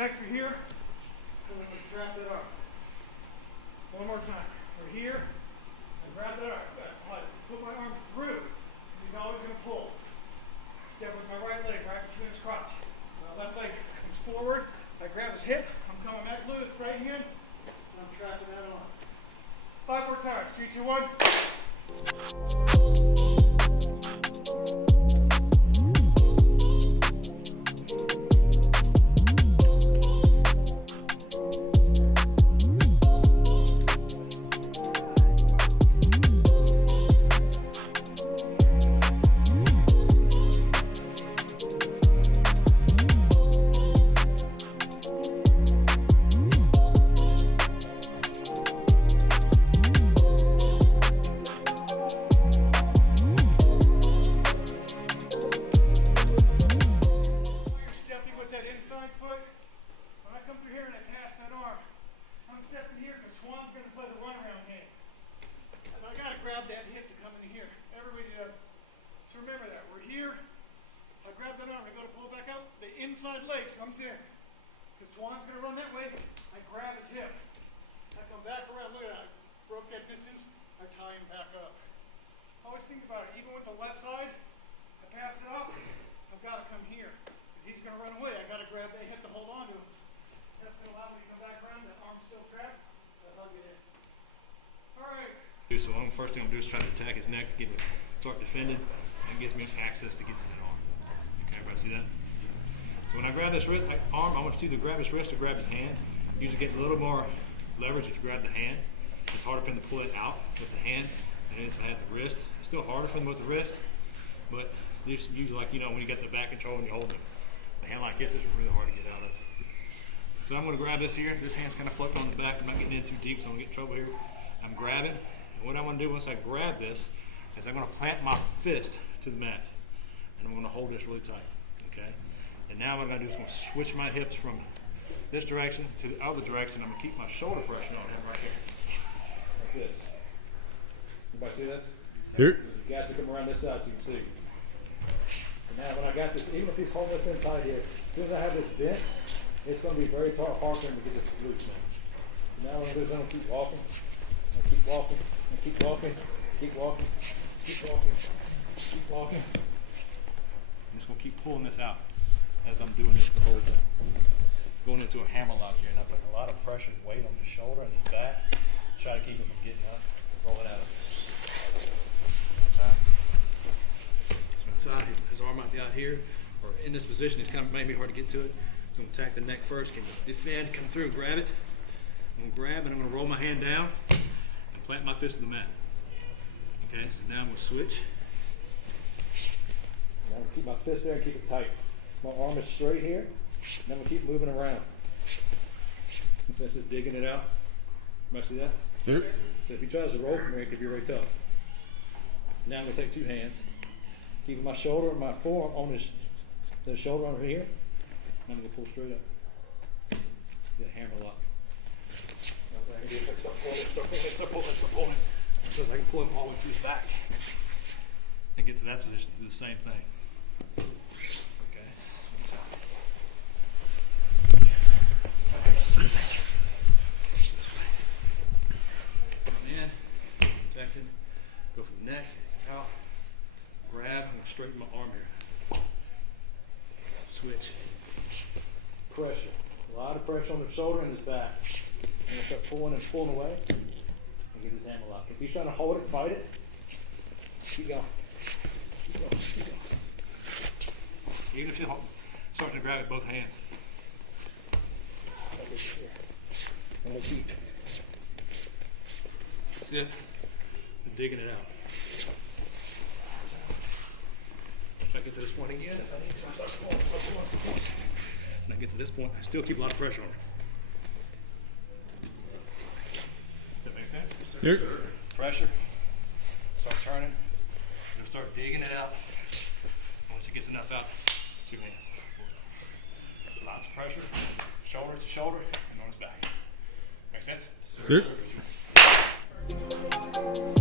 back through here, and we're going to trap that arm. One more time. We're here, and grab that arm. Good. Put my arm through. He's always going to pull. Step with my right leg right between his crotch. My left leg comes forward. I grab his hip. I'm coming back loose. Right hand. And I'm trapping that arm. 5 more times. 3, 2, 1. Grab that hip to come into here. Everybody does. So remember that. We're here. I grab that arm. I go to pull it back out. The inside leg comes in. Because Tuan's going to run that way. I grab his hip. I come back around. Look at that. I broke that distance. I tie him back up. Always think about it. Even with the left side, I pass it off. I've got to come here. Because he's going to run away. I've got to grab that hip to hold on to him. That's going to allow me to come back around. That arm's still trapped. I hug it in. All right. So first thing I'm going to do is try to attack his neck, start defending, and it gives me access to get to that arm. Okay, everybody see that? So when I grab this arm, I want you to either grab his wrist or grab his hand. Usually get a little more leverage if you grab the hand. It's harder for him to pull it out with the hand than it is if I had the wrist. It's still harder for him with the wrist, but usually, like, when you got the back control and you hold the hand like this, it's really hard to get out of. So I'm going to grab this here. This hand's kind of floating on the back. I'm not getting in too deep, so I'm going to get in trouble here. I'm grabbing. And what I'm going to do once I grab this is I'm going to plant my fist to the mat. And I'm going to hold this really tight. Okay? And now what I'm going to do is I'm going to switch my hips from this direction to the other direction. I'm going to keep my shoulder pressure on him right here. Like this. Everybody see that? Here. You got to come around this side so you can see. So now when I got this, even if he's holding this in tight here, as soon as I have this bent, it's going to be very hard for him to get this loose now. So now what I'm going to do is I'm going to keep walking. Keep walking, keep walking, keep walking, keep walking, keep walking. I'm just going to keep pulling this out as I'm doing this the whole time. Going into a hammerlock here, and I put a lot of pressure and weight on the shoulder and his back. Try to keep him from getting up and rolling out. One time. So inside, his arm might be out here, or in this position. It's kind of maybe hard to get to it. So I'm going to attack the neck first. Can you defend, come through, grab it. I'm going to grab and I'm going to roll my hand down. Plant my fist to the mat. Okay, so now I'm going to switch. I'm going to keep my fist there and keep it tight. My arm is straight here, and I'm going to keep moving around. This is digging it out. Everybody see that? Yep. So if he tries to roll from here, it could be really tough. Now I'm going to take 2 hands, keeping my shoulder and my forearm on the shoulder over here. I'm going to pull straight up. Get a hammer lock. Start pulling. So I can pull him all the way to his back and get to that position. Do the same thing. Okay. In, protected. Go from the neck out. Grab. I'm going to straighten my arm here. Switch. Pressure. A lot of pressure on the shoulder and his back. I'm going to start pulling and pulling away and get his hammer lock. If he's trying to hold it, fight it, keep going. Keep going. Keep going. Even if you're starting to grab it with both hands. I'm going to keep. See it? Just digging it out. If I get to this point again, if I need to, start pulling. When I get to this point, I still keep a lot of pressure on it. Yep. Pressure. Start turning. You'll start digging it out. Once it gets enough out, 2 hands. Lots of pressure. Shoulder to shoulder and on his back. Make sense? Yep.